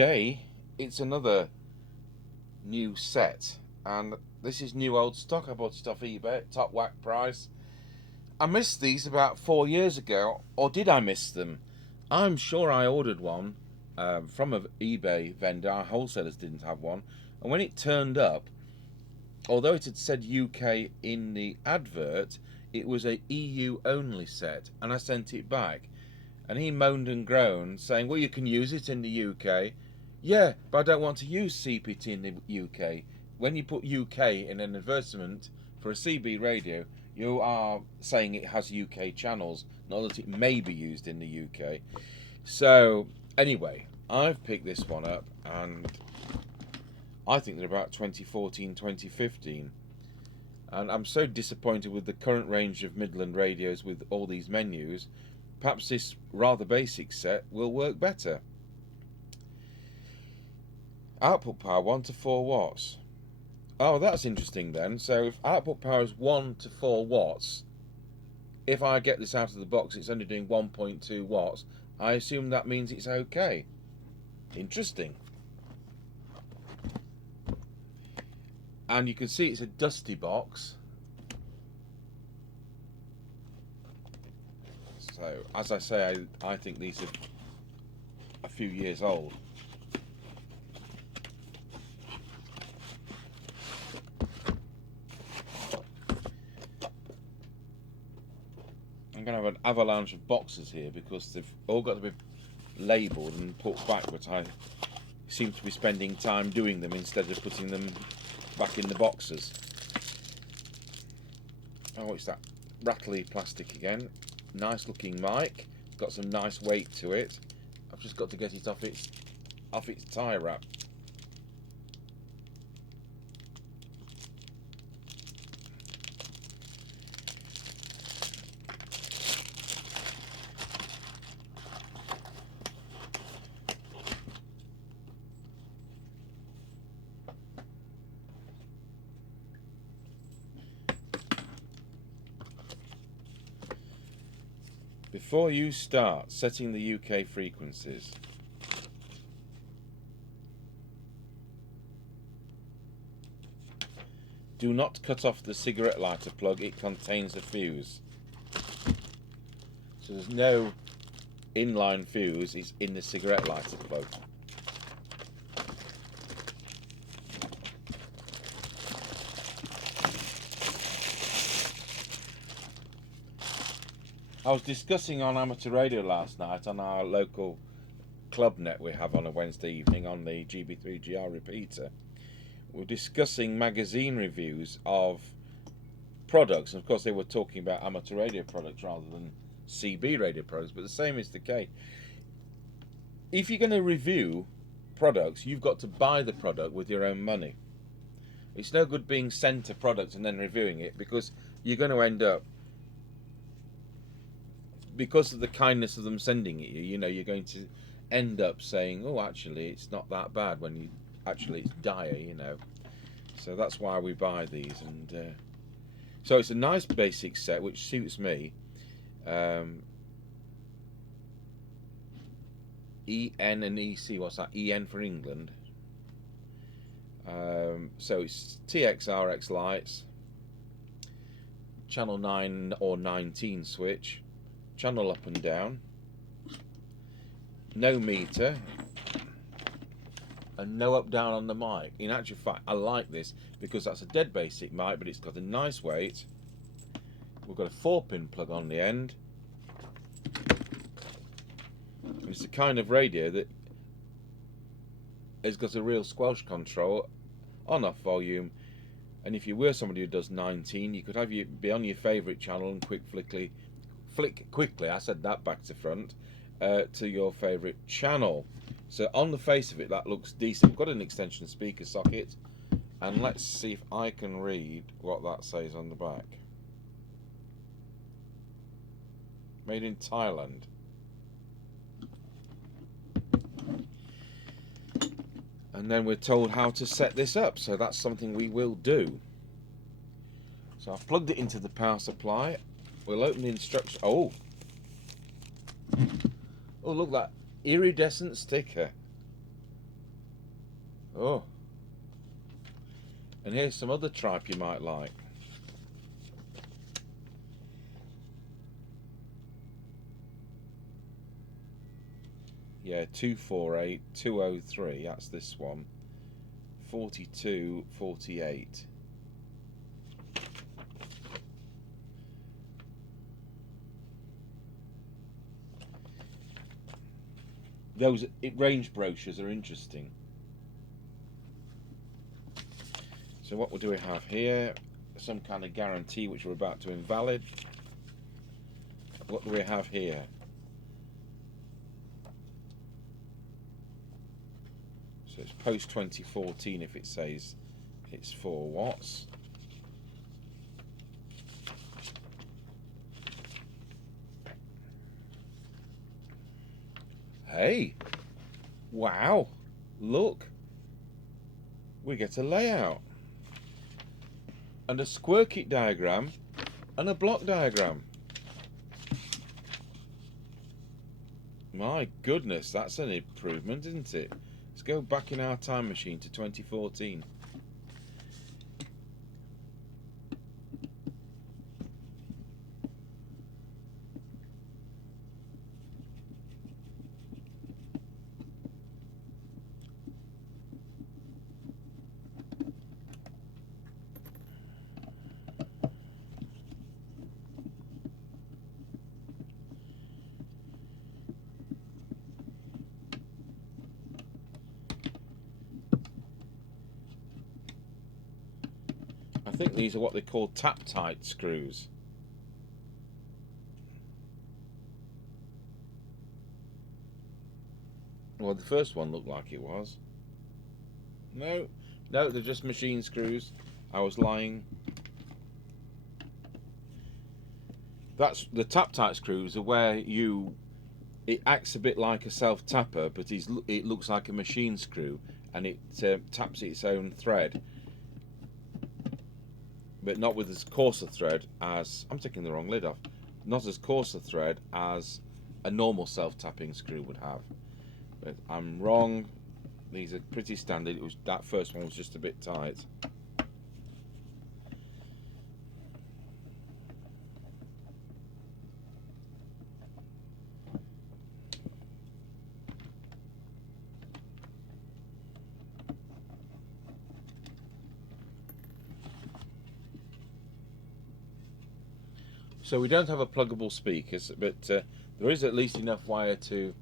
Today, it's another new set, and this is new old stock. I bought it off eBay, top whack price. I missed these about 4 years ago, or did I miss them? I'm sure I ordered one from an eBay vendor. Our wholesalers didn't have one, and when it turned up, although it had said UK in the advert, it was a EU only set, and I sent it back. And he moaned and groaned, saying, "Well, you can use it in the UK." Yeah, but I don't want to use CPT in the UK. When you put UK in an advertisement for a CB radio, you are saying it has UK channels, not that it may be used in the UK. So, anyway, I've picked this one up, and I think they're about 2014, 2015. And I'm so disappointed with the current range of Midland radios with all these menus. Perhaps this rather basic set will work better. Output power 1 to 4 watts. Oh, that's interesting then. So if output power is 1 to 4 watts, if I get this out of the box, it's only doing 1.2 watts. I assume that means it's okay. Interesting. And you can see it's a dusty box. So, as I say, I think these are a few years old. I'm going to have an avalanche of boxes here because they've all got to be labelled and put back, but I seem to be spending time doing them instead of putting them back in the boxes. Oh, it's that rattly plastic again. Nice looking mic, got some nice weight to it. I've just got to get it off its tie wrap. Before you start setting the UK frequencies, do not cut off the cigarette lighter plug, it contains a fuse. So there's no inline fuse, it's in the cigarette lighter plug. I was discussing on amateur radio last night on our local club net we have on a Wednesday evening on the GB3GR repeater. We're discussing magazine reviews of products, and of course they were talking about amateur radio products rather than CB radio products, but the same is the case. If you're going to review products, you've got to buy the product with your own money. It's no good being sent a product and then reviewing it, because you're going to end up, because of the kindness of them sending it you know, you're going to end up saying, oh, actually it's not that bad, when you actually it's dire, you know. So that's why we buy these. And so it's a nice basic set which suits me. EN and EC, what's that? EN for England. So it's TXRX lights, channel 9 or 19 switch, channel up and down, no meter, and no up down on the mic. In actual fact, I like this because that's a dead basic mic, but it's got a nice weight. We've got a 4-pin plug on the end. And it's the kind of radio that has got a real squelch control, on-off volume, and if you were somebody who does 19, you could have you be on your favourite channel and flick quickly, I said that back to front, to your favourite channel. So on the face of it, that looks decent. We've got an extension speaker socket, and let's see if I can read what that says on the back. Made in Thailand. And then we're told how to set this up, so that's something we will do. So I've plugged it into the power supply. We'll open the instruction. Oh, look, that iridescent sticker. Oh, and here's some other tripe you might like. Yeah, 248 203. That's this one. 42 48. Those range brochures are interesting. So what do we have here? Some kind of guarantee which we're about to invalid. What do we have here? So it's post 2014 if it says it's 4 watts. Hey, wow, look, we get a layout and a square kit diagram and a block diagram. My goodness, that's an improvement, isn't it? Let's go back in our time machine to 2014. I think these are what they call tap-tight screws. Well, the first one looked like it was. No, they're just machine screws. I was lying. That's the tap-tight screws are where it acts a bit like a self-tapper, but it looks like a machine screw, and it taps its own thread, but not with as coarse a thread as, I'm taking the wrong lid off, not as coarse a thread as a normal self-tapping screw would have. But I'm wrong. These are pretty standard. It was that first one was just a bit tight. So we don't have a pluggable speakers, but there is at least enough wire to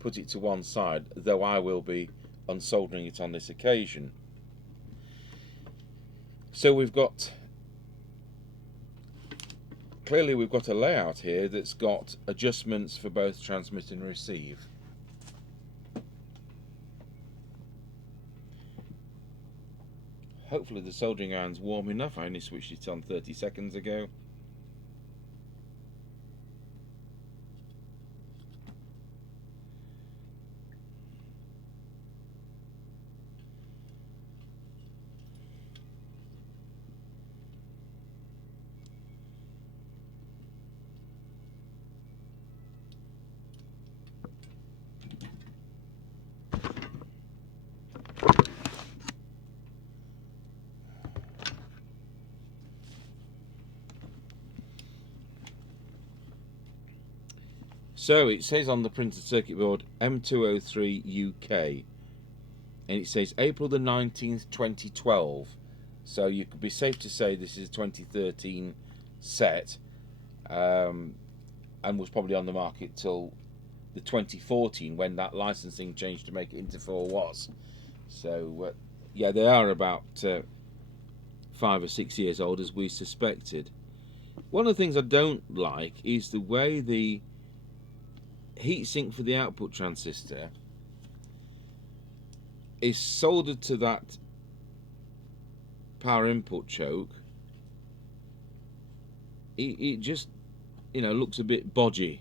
put it to one side, though I will be unsoldering it on this occasion. So we've got, clearly we've got a layout here that's got adjustments for both transmit and receive. Hopefully the soldering iron's warm enough. I only switched it on 30 seconds ago. So it says on the printed circuit board M203 UK, and it says April the 19th 2012, so you could be safe to say this is a 2013 set, and was probably on the market till the 2014 when that licensing changed to make it into 4 watts. So yeah, they are about 5 or 6 years old, as we suspected. One of the things I don't like is the way the heatsink for the output transistor is soldered to that power input choke. It just, looks a bit bodgy.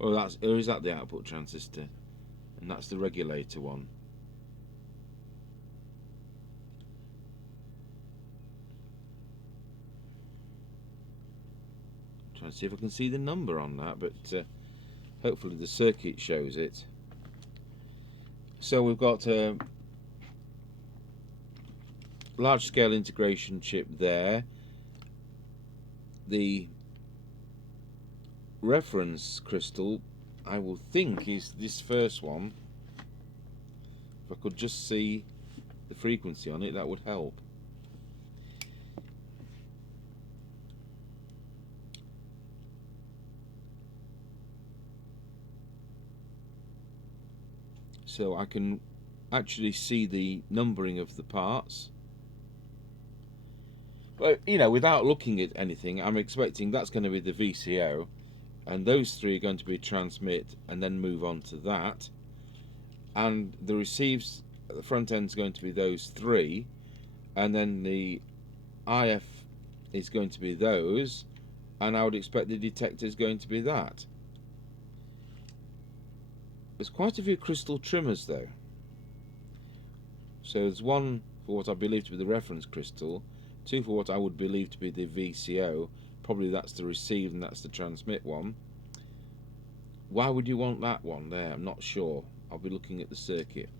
Or is that the output transistor? And that's the regulator one. Trying to see if I can see the number on that, but hopefully the circuit shows it. So we've got a large scale integration chip there. The reference crystal, I will think, is this first one. If I could just see the frequency on it, that would help. So I can actually see the numbering of the parts. But, you know, without looking at anything, I'm expecting that's going to be the VCO, and those three are going to be transmit and then move on to that. And the receives at the front end is going to be those three, and then the IF is going to be those, and I would expect the detector is going to be that. There's quite a few crystal trimmers though. So there's one for what I believe to be the reference crystal, two for what I would believe to be the VCO, probably that's the receive and that's the transmit one. Why would you want that one there? I'm not sure. I'll be looking at the circuit.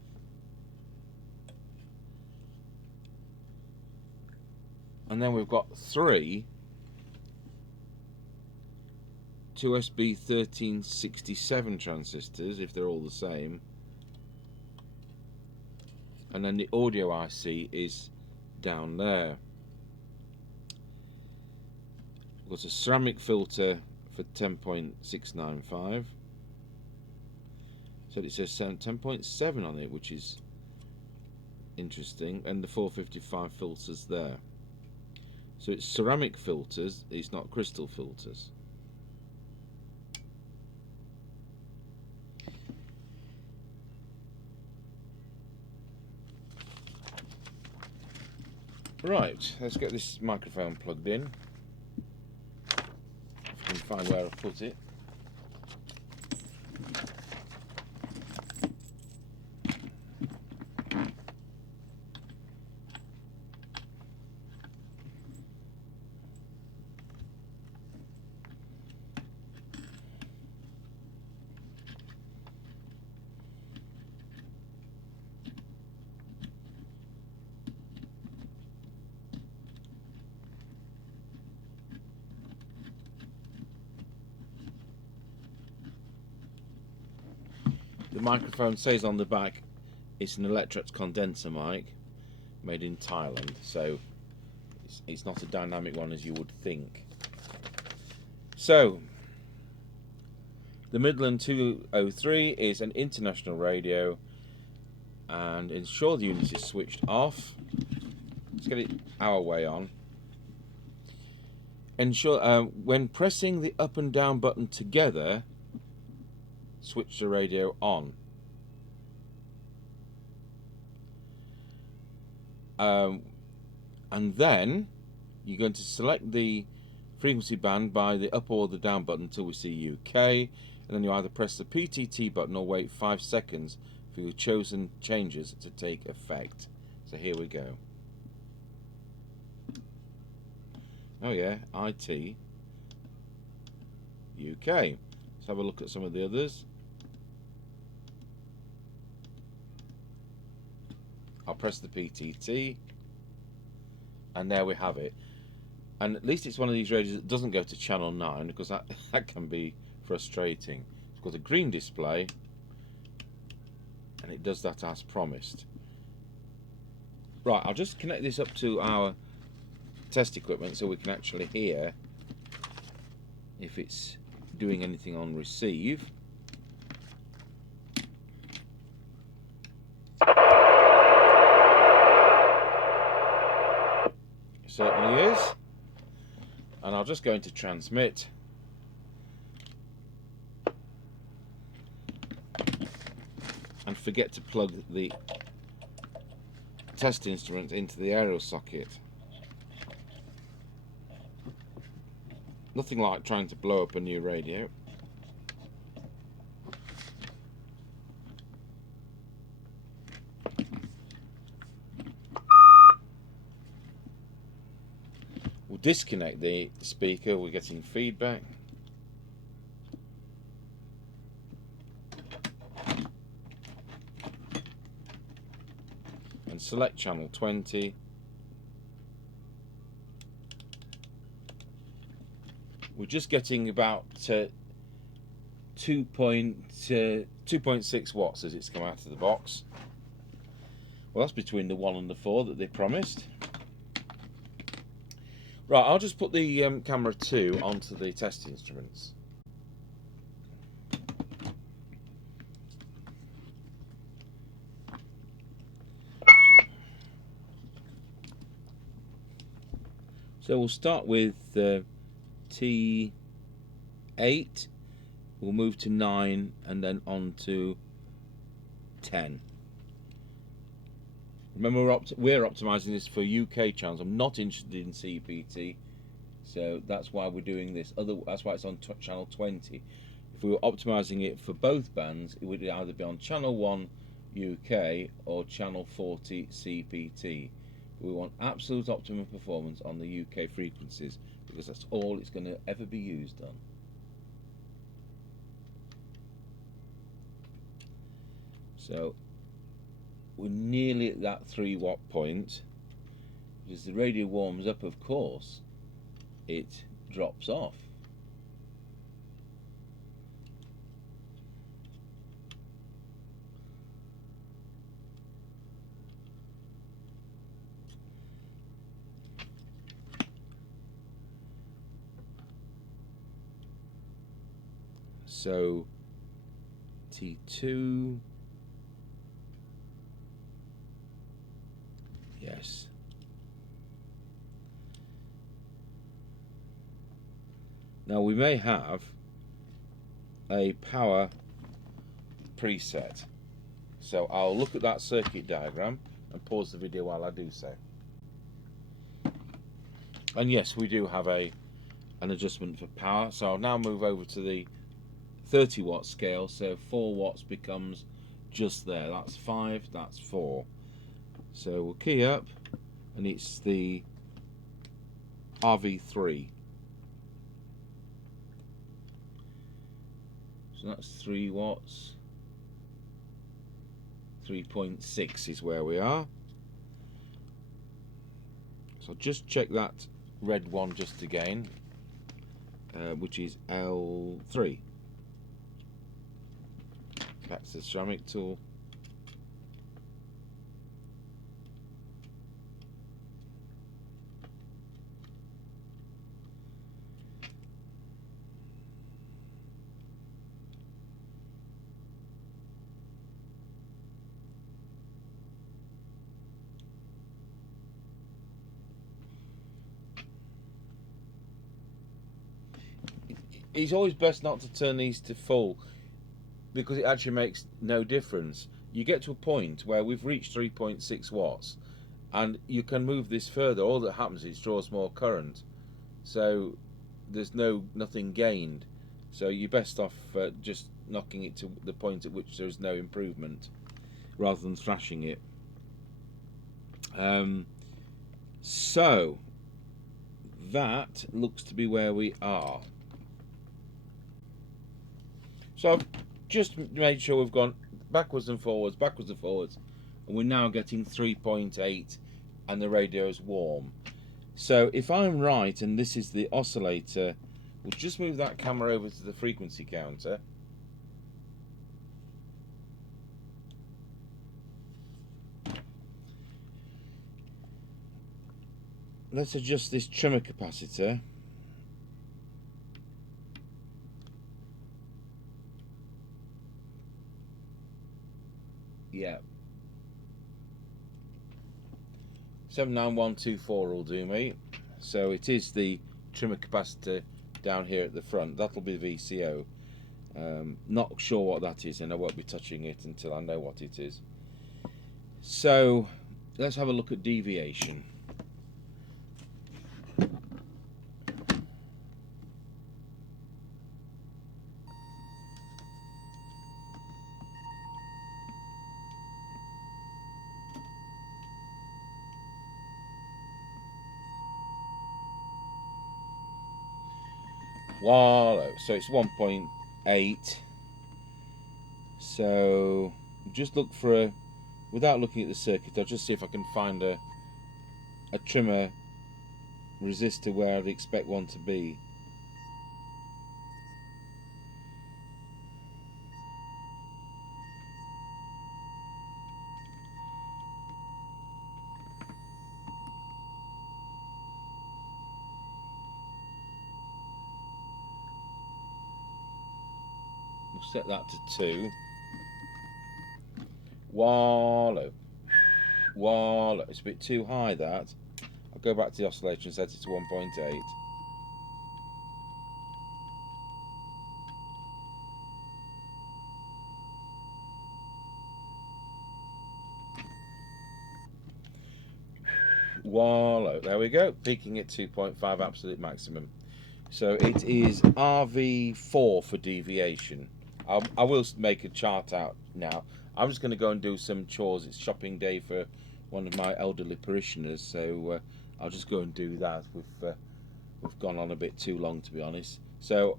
And then we've got three 2SB1367 transistors, if they're all the same. And then the audio IC is down there. We've got a ceramic filter for 10.695. So it says 10.7 on it, which is interesting. And the 455 filters there. So it's ceramic filters, it's not crystal filters. Right, let's get this microphone plugged in. If I can find where I've put it. The microphone says on the back it's an electret condenser mic made in Thailand, so it's not a dynamic one as you would think. So the Midland 203 is an international radio, and ensure the unit is switched off. Let's get it our way on. Ensure when pressing the up and down button together, switch the radio on. And then you're going to select the frequency band by the up or the down button until we see UK, and then you either press the PTT button or wait 5 seconds for your chosen changes to take effect. So here we go. Oh yeah, IT UK. Let's have a look at some of the others. I'll press the PTT, and there we have it. And at least it's one of these radios that doesn't go to channel 9, because that can be frustrating. It's got a green display, and it does that as promised. Right, I'll just connect this up to our test equipment so we can actually hear if it's doing anything on receive. Certainly is. And I'll just go into transmit. And forget to plug the test instrument into the aerial socket. Nothing like trying to blow up a new radio. We'll disconnect the speaker, we're getting feedback. and select channel 20. We're just getting about 2.6 watts as it's come out of the box. Well, that's between the 1 and the 4 that they promised. Right, I'll just put the camera 2 onto the test instruments. So we'll start with T8, we'll move to 9 and then on to 10. Remember, we're optimizing this for UK channels. I'm not interested in CPT, so that's why we're doing this. That's why it's on channel 20. If we were optimizing it for both bands, it would either be on channel 1 UK or channel 40 CPT. We want absolute optimum performance on the UK frequencies because that's all it's going to ever be used on. So we're nearly at that 3 watt point. As the radio warms up, of course, it drops off. So T2, yes. Now we may have a power preset, so I'll look at that circuit diagram and pause the video while I do so. And yes, we do have an adjustment for power, so I'll now move over to the 30 watt scale, so 4 watts becomes just there. That's 5, that's 4. So we'll key up, and it's the RV3. So that's 3 watts. 3.6 is where we are. So just check that red one just again, which is L3. That's the ceramic tool. It's always best not to turn these to full because it actually makes no difference. You get to a point where we've reached 3.6 watts and you can move this further. All that happens is it draws more current, so there's nothing gained. So you're best off just knocking it to the point at which there's no improvement rather than thrashing it. So that looks to be where we are. So I've just made sure we've gone backwards and forwards, and we're now getting 3.8 and the radio is warm. So if I'm right and this is the oscillator, we'll just move that camera over to the frequency counter. Let's adjust this trimmer capacitor. Yeah. 79124 will do me. So it is the trimmer capacitor down here at the front. That'll be the VCO. Not sure what that is, and I won't be touching it until I know what it is. So let's have a look at deviation. Wow, so it's 1.8. So just look for without looking at the circuit, I'll just see if I can find a trimmer resistor where I'd expect one to be. We'll set that to 2. Wallow. Wallow. It's a bit too high, that. I'll go back to the oscillator and set it to 1.8. Wallow. There we go. Peaking at 2.5 absolute maximum. So it is RV4 for deviation. I will make a chart out now. I'm just going to go and do some chores. It's shopping day for one of my elderly parishioners, so I'll just go and do that. We've gone on a bit too long, to be honest. So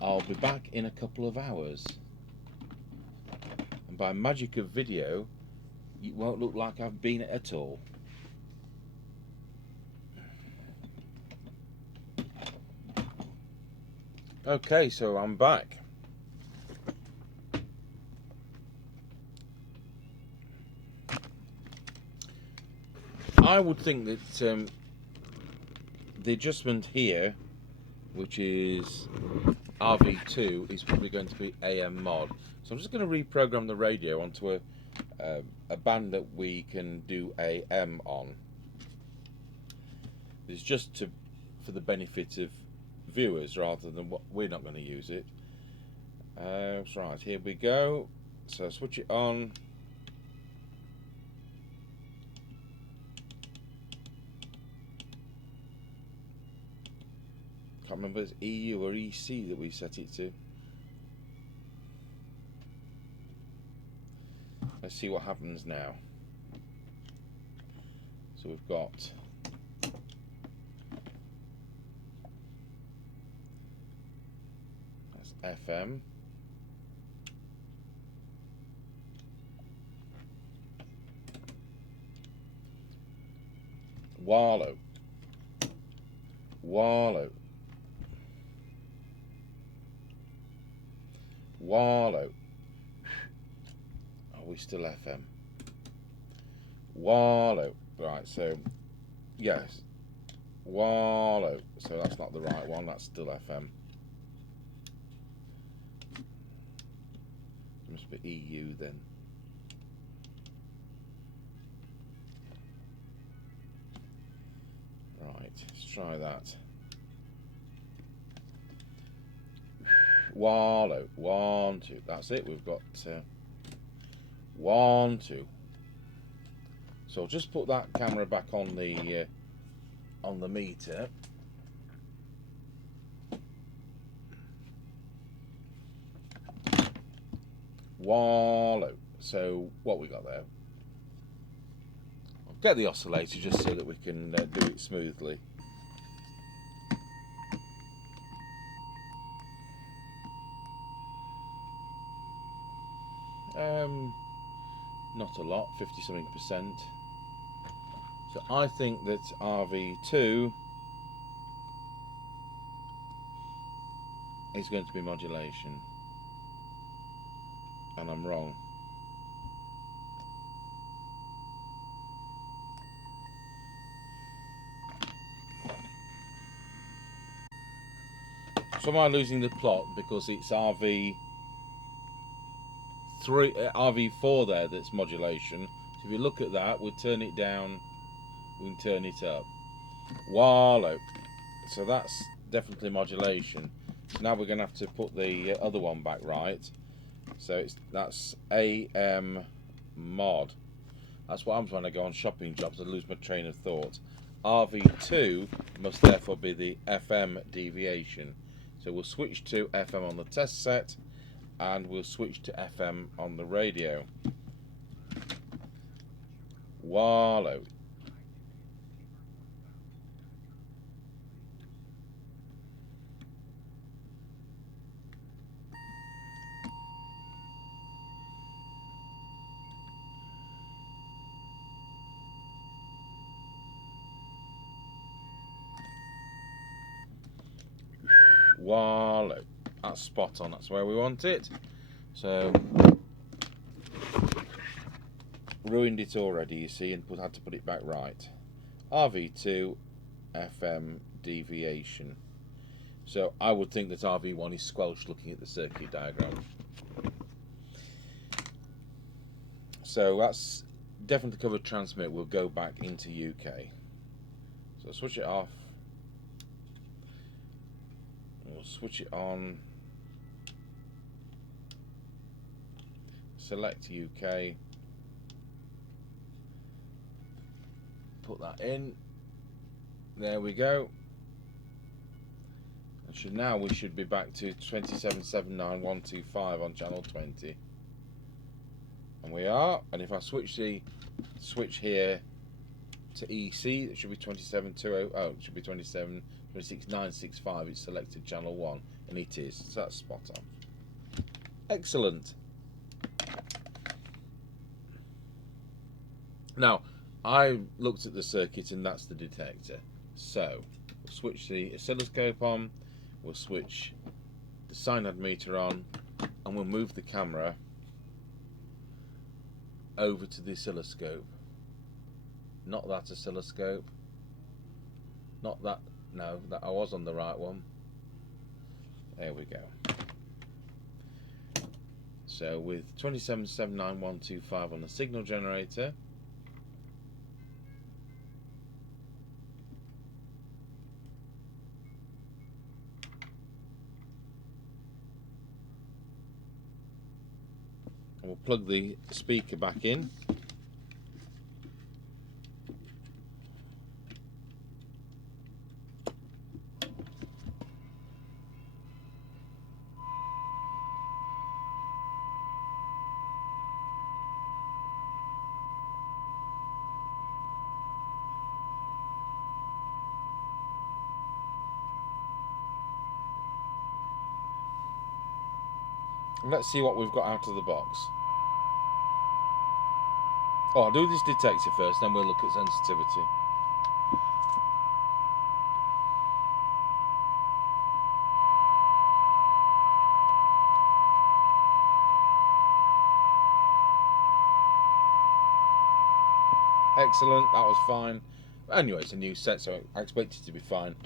I'll be back in a couple of hours. And by magic of video, it won't look like I've been at all. Okay, so I'm back. I would think that the adjustment here, which is RV2, is probably going to be AM mod. So I'm just going to reprogram the radio onto a band that we can do AM on. It's just for the benefit of viewers rather than what we're not going to use it. Right, here we go. So switch it on. Can't remember if it's EU or EC that we set it to. Let's see what happens now. So we've got that's FM. Wallow. Wallow. Wallow. Are we still FM? Wallow. Right, so yes. Wallow. So that's not the right one, that's still FM. Must be EU then. Right, let's try that. Wallow. 1, 2. That's it. We've got 1, 2. So I'll just put that camera back on the meter. Wallow. So what we got there? I'll get the oscillator just so that we can do it smoothly. Not a lot, 50-something%. So I think that RV2 is going to be modulation. And I'm wrong. So am I losing the plot because it's RV4 there that's modulation? So if you look at that, we'll turn it down, we can turn it up. Wallow. So that's definitely modulation. So now we're going to have to put the other one back right. So that's AM mod. That's what I'm trying to go on shopping jobs. I lose my train of thought. RV2 must therefore be the FM deviation. So we'll switch to FM on the test set, and we'll switch to FM on the radio. Wallow. Wallow. That's spot on. That's where we want it. So ruined it already, you see, and had to put it back right. RV2 FM deviation. So I would think that RV1 is squelched looking at the circuit diagram. So that's definitely covered transmit. We'll go back into UK. So switch it off. We'll switch it on. Select UK. Put that in. There we go. And now we should be back to 2779125 on channel 20. And we are. And if I switch the switch here to EC, it should be 27200. Oh, it should be 2726965. It's selected channel 1, and it is. So that's spot on. Excellent. Now, I looked at the circuit, and that's the detector. So we'll switch the oscilloscope on. We'll switch the cyanide meter on, and we'll move the camera over to the oscilloscope. Not that oscilloscope. Not that. No, that I was on the right one. There we go. So with 2779125 on the signal generator, and we'll plug the speaker back in. And let's see what we've got out of the box. Oh, I'll do this detector first, then we'll look at sensitivity. Excellent, that was fine. Anyway, it's a new set, so I expect it to be fine.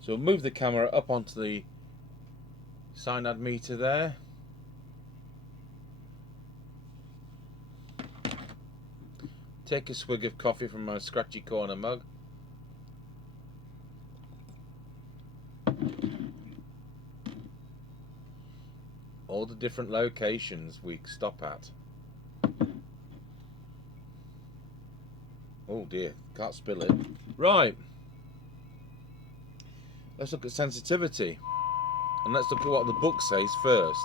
So we'll move the camera up onto the cyanide meter there. Take a swig of coffee from my scratchy corner mug. All the different locations we stop at. Oh dear, can't spill it. Right. Let's look at sensitivity. And let's look at what the book says first.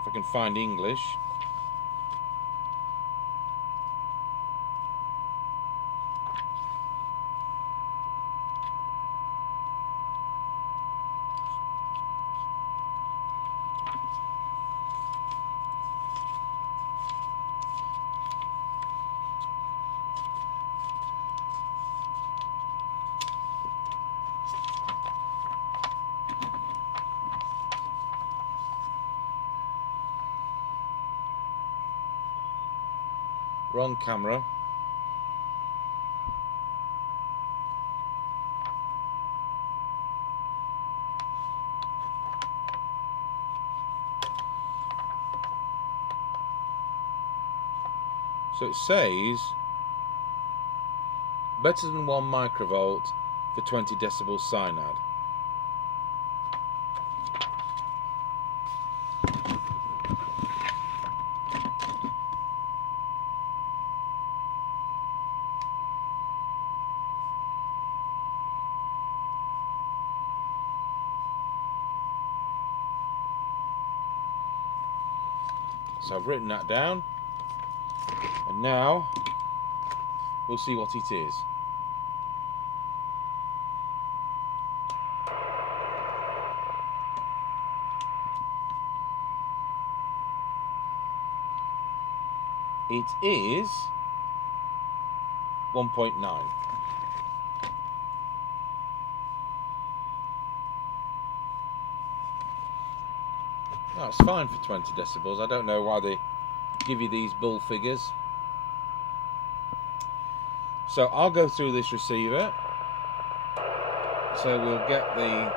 If I can find English. Wrong camera. So it says better than 1 microvolt for 20 decibel cyanide. So I've written that down, and now we'll see what it is. It is 1.9. That's fine for 20 decibels. I don't know why they give you these bull figures. So I'll go through this receiver. So we'll get the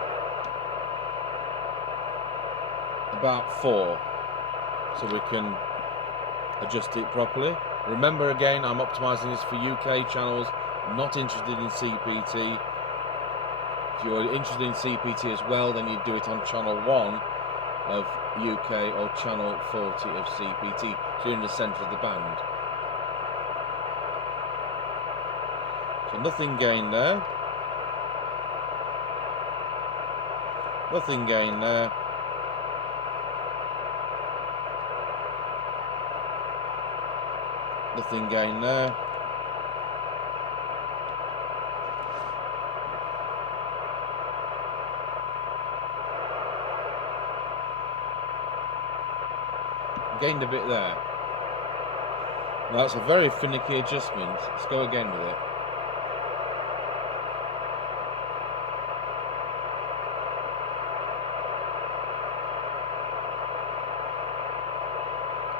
about 4, so we can adjust it properly. Remember, again, I'm optimizing this for UK channels, not interested in CPT. If you're interested in CPT as well, then you do it on channel 1 of UK or channel 40 of CPT, so you're in the centre of the band. So nothing gain there. Nothing gain there. Nothing gain there. Gained a bit there. Now that's a very finicky adjustment. Let's go again with it.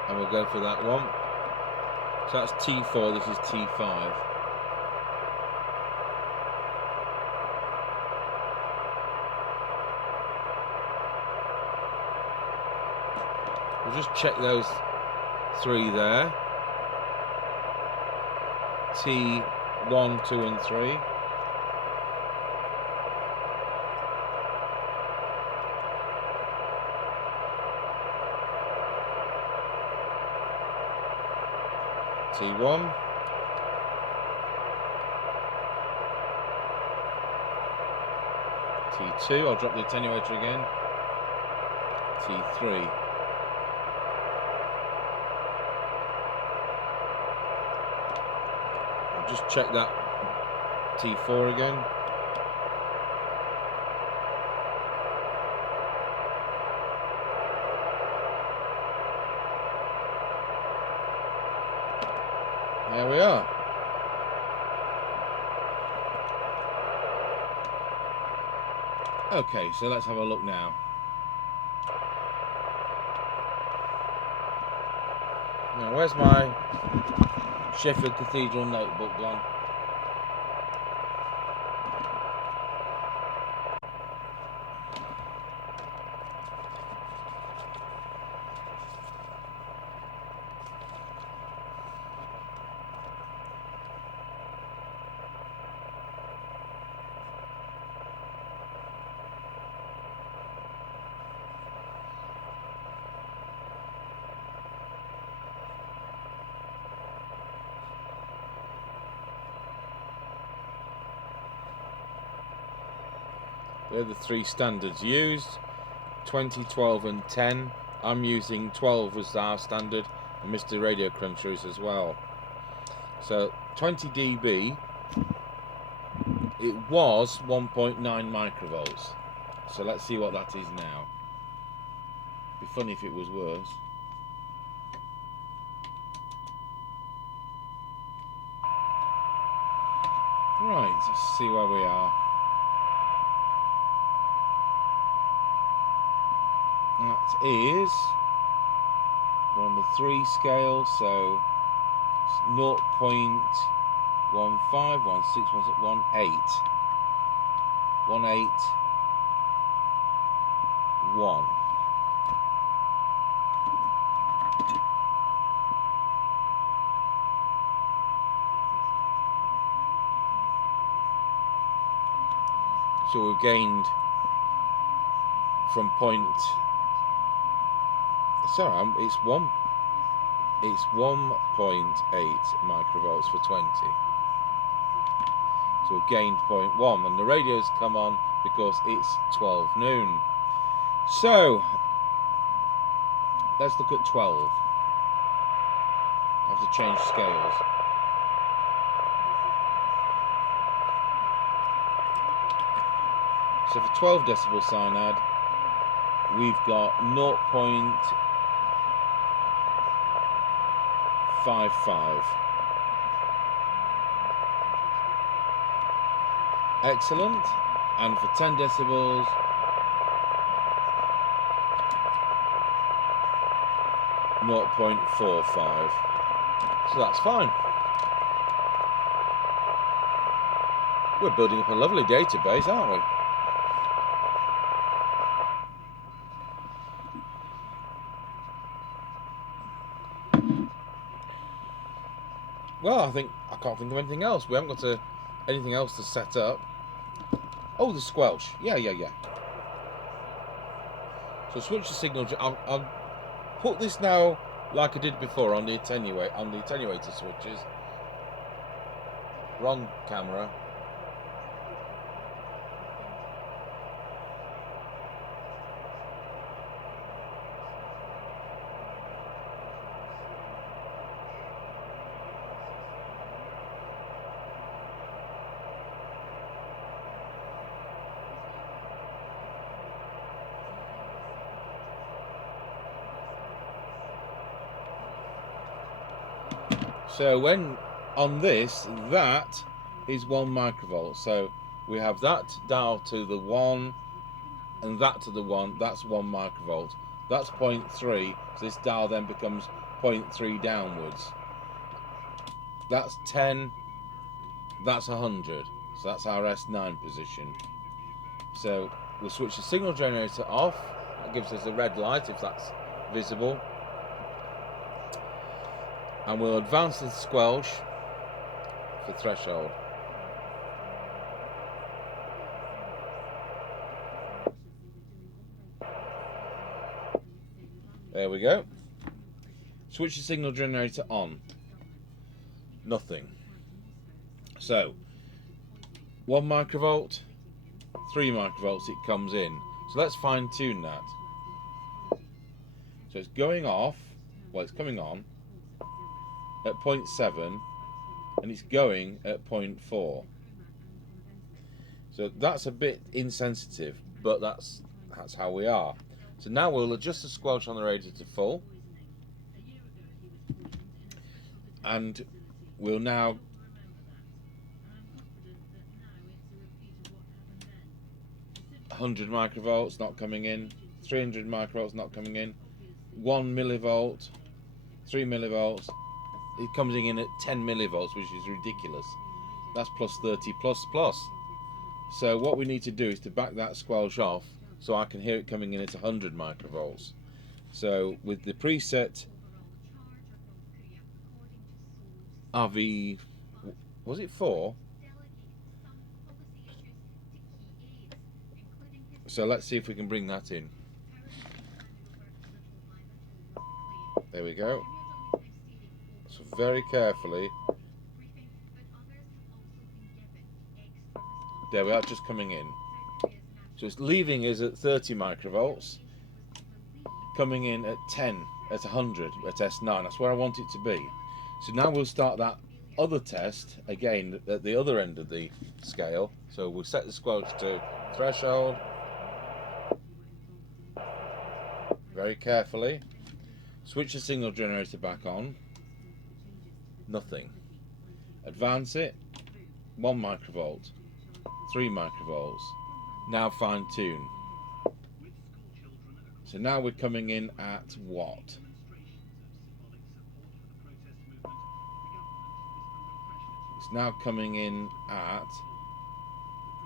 And we'll go for that one. So that's T4, this is T5. We'll just check those 3 there. T1, 2 and 3. T1. T2, I'll drop the attenuator again. T3. I'll just check that T4 again. There we are. Okay, so let's have a look now. Now, where's my Sheffield Cathedral notebook gone? They're the 3 standards used, 20, 12 and 10. I'm using 12 as our standard, and Mr. Radio Cruncher is as well. So 20 dB, it was 1.9 microvolts. So let's see what that is now. It'd be funny if it was worse. Right, let's see where we are. That is, we're on the 3 scale, so it's 0.15, 16, 18, 1. So we've gained from point. Sorry, it's 1. It's 1.8 microvolts for 20. So we've gained 0.1, and the radio's come on because it's 12 noon. So let's look at 12. I have to change scales. So for 12 decibel cyanide, we've got 0.5 0.55. Excellent. And for 10 decibels, 0.45. So that's fine. We're building up a lovely database, aren't we? Well, I can't think of anything else. We haven't got anything else to set up. Oh, the squelch. Yeah. So switch the signal. I'll put this now like I did before on the attenuator switches. We're on camera. So when on this, that is 1 microvolt. So we have that dial to the 1 and that to the 1. That's 1 microvolt. That's 0.3. So this dial then becomes 0.3 downwards. That's 10. That's 100. So that's our S9 position. So we'll switch the signal generator off. That gives us a red light if that's visible. And we'll advance the squelch for threshold. There we go. Switch the signal generator on. Nothing. So 1 microvolt, 3 microvolts it comes in. So let's fine tune that. So it's going off, well it's coming on at 0.7 and it's going at 0.4. So that's a bit insensitive, but that's how we are. So now we'll adjust the squelch on the radio to full, and we'll now 100 microvolts not coming in, 300 microvolts not coming in, 1 millivolt, 3 millivolts. It comes in at 10 millivolts, which is ridiculous. That's plus 30 plus. So what we need to do is to back that squelch off so I can hear it coming in at 100 microvolts. So with the preset RV, was it 4? So let's see if we can bring that in. There we go. So very carefully. There we are, just coming in. So it's leaving us at 30 microvolts, coming in at 10, at 100, at S9. That's where I want it to be. So now we'll start that other test again at the other end of the scale. So we'll set the squelch to threshold. Very carefully. Switch the signal generator back on. Nothing. Advance it. 1 microvolt. 3 microvolts. Now fine tune. So now we're coming in at what? It's now coming in at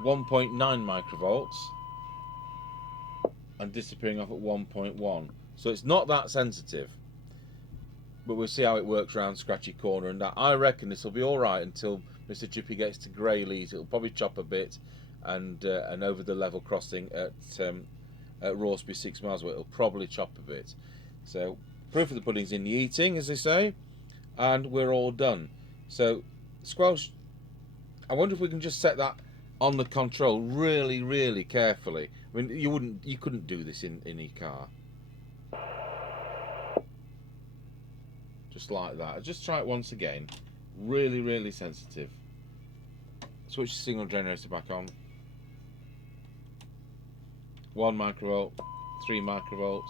1.9 microvolts and disappearing off at 1.1. So it's not that sensitive, but we'll see how it works around Scratchy Corner, and I reckon this will be alright until Mr. Chippy gets to Grey Lees. It'll probably chop a bit, and over the level crossing at Rawsby 6 miles away, it'll probably chop a bit. So proof of the pudding's in the eating, as they say, and we're all done. So squelch, I wonder if we can just set that on the control really, really carefully. I mean, you couldn't do this in your car. Just like that. Just try it once again. Really, really sensitive. Switch the signal generator back on. 1 microvolt, 3 microvolts.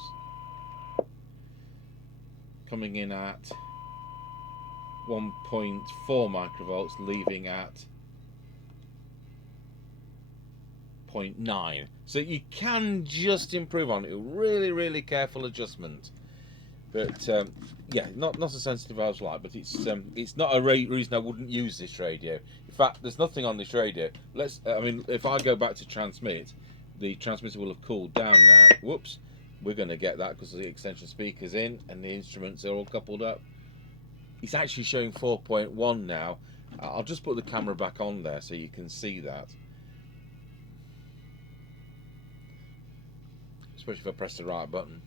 Coming in at 1.4 microvolts, leaving at 0.9. So you can just improve on it. Really careful adjustment. But yeah, not as sensitive as I like. But it's not a reason I wouldn't use this radio. In fact, there's nothing on this radio. I mean, if I go back to transmit, the transmitter will have cooled down now. Whoops, we're going to get that because the extension speaker's in and the instruments are all coupled up. It's actually showing 4.1 now. I'll just put the camera back on there so you can see that. Especially if I press the right button.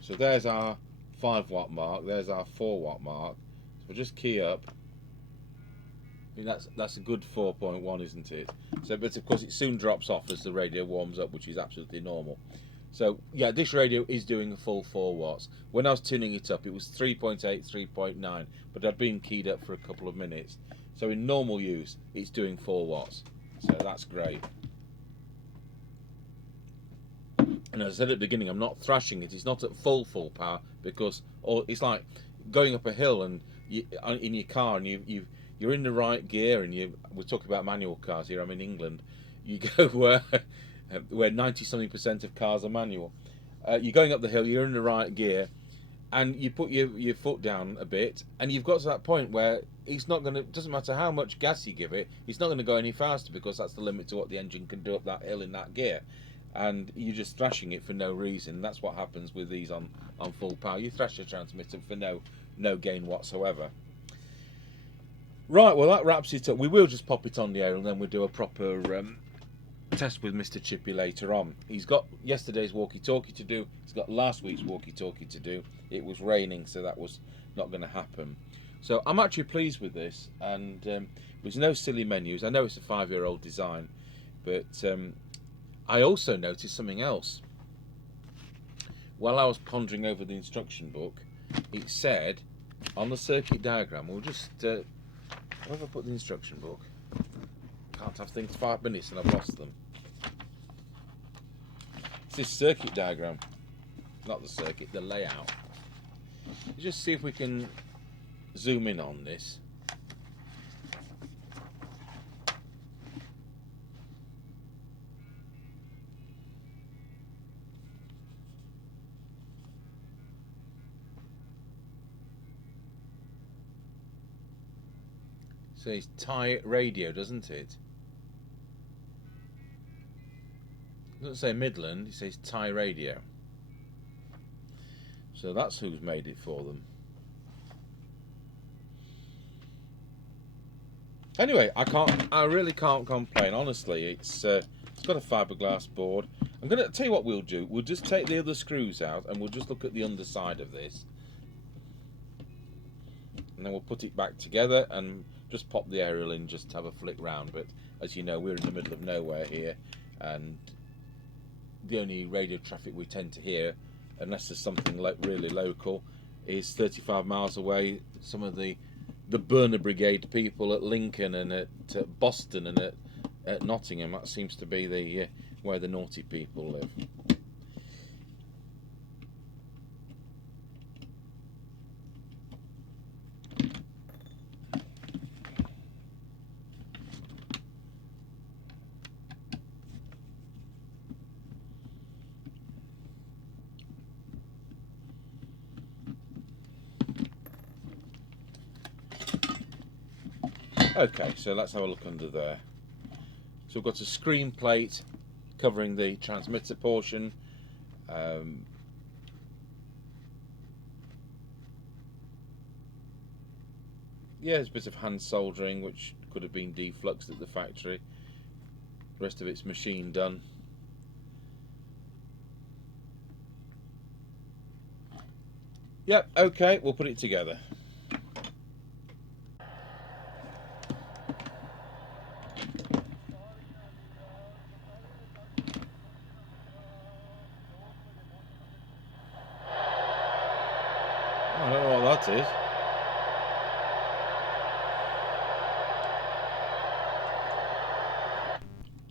So there's our 5 watt mark, there's our 4 watt mark. So we'll just key up. I mean, that's a good 4.1, isn't it? So, but of course it soon drops off as the radio warms up, which is absolutely normal. So yeah, this radio is doing a full 4 watts. When I was tuning it up, it was 3.8, 3.9, but I'd been keyed up for a couple of minutes. So in normal use, it's doing 4 watts. So that's great. And as I said at the beginning, I'm not thrashing it. It's not at full power, because it's like going up a hill and in your car, and you're in the right gear, and we're talking about manual cars here. I'm in England. You go where 90-something% of cars are manual. You're going up the hill, you're in the right gear, and you put your foot down a bit, and you've got to that point where it's not going to. Doesn't matter how much gas you give it, it's not going to go any faster, because that's the limit to what the engine can do up that hill in that gear. And you're just thrashing it for no reason. That's what happens with these on full power. You thrash the transmitter for no gain whatsoever. Right, well that wraps it up. We will just pop it on the air and then we'll do a proper test with Mr. Chippy later on. He's got yesterday's walkie-talkie to do. He's got last week's walkie-talkie to do. It was raining, so that was not going to happen. So I'm actually pleased with this, and there's no silly menus. I know it's a 5-year-old design, but I also noticed something else. While I was pondering over the instruction book, it said on the circuit diagram, we'll just where have I put the instruction book? Can't have things 5 minutes and I've lost them. It's this circuit diagram, not the circuit, the layout. Let's just see if we can zoom in on this. So it's Thai radio, doesn't it? It doesn't say Midland, it says Thai radio. So that's who's made it for them. Anyway, I really can't complain, honestly. It's got a fiberglass board. I'm gonna tell you what we'll do. We'll just take the other screws out and we'll just look at the underside of this. And then we'll put it back together and just pop the aerial in, just to have a flick round. But as you know, we're in the middle of nowhere here, and the only radio traffic we tend to hear, unless there's something like really local, is 35 miles away. Some of the burner brigade people at Lincoln and at Boston and at Nottingham, that seems to be the where the naughty people live. Okay, so let's have a look under there. So we've got a screen plate covering the transmitter portion. Yeah, there's a bit of hand soldering which could have been defluxed at the factory. The rest of it's machine done. Yep, okay, we'll put it together. I don't know what that is.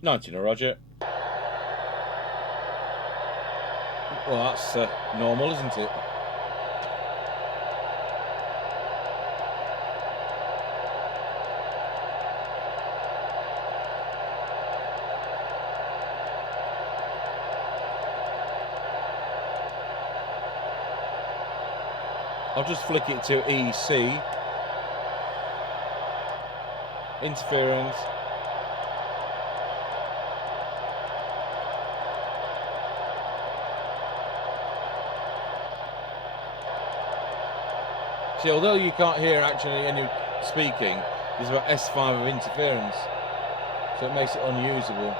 19, Roger. Well, that's normal, isn't it? I'll just flick it to EC. Interference. See, although you can't hear actually any speaking, there's about S5 of interference, so it makes it unusable.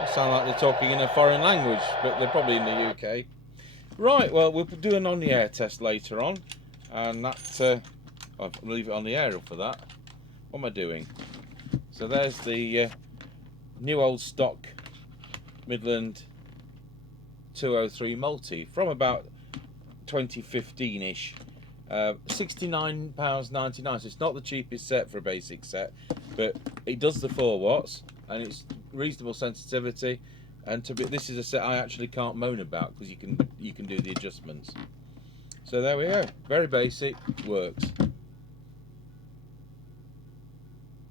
They sound like they're talking in a foreign language, but they're probably in the UK. Right, well, we'll do an on-the-air test later on, and that, I'll leave it on the air for that. What am I doing? So there's the new old stock Midland 203 multi from about 2015-ish. £69.99, so it's not the cheapest set for a basic set, but it does the 4 watts and it's reasonable sensitivity, and this is a set I actually can't moan about because you can do the adjustments. So there we go, very basic, works.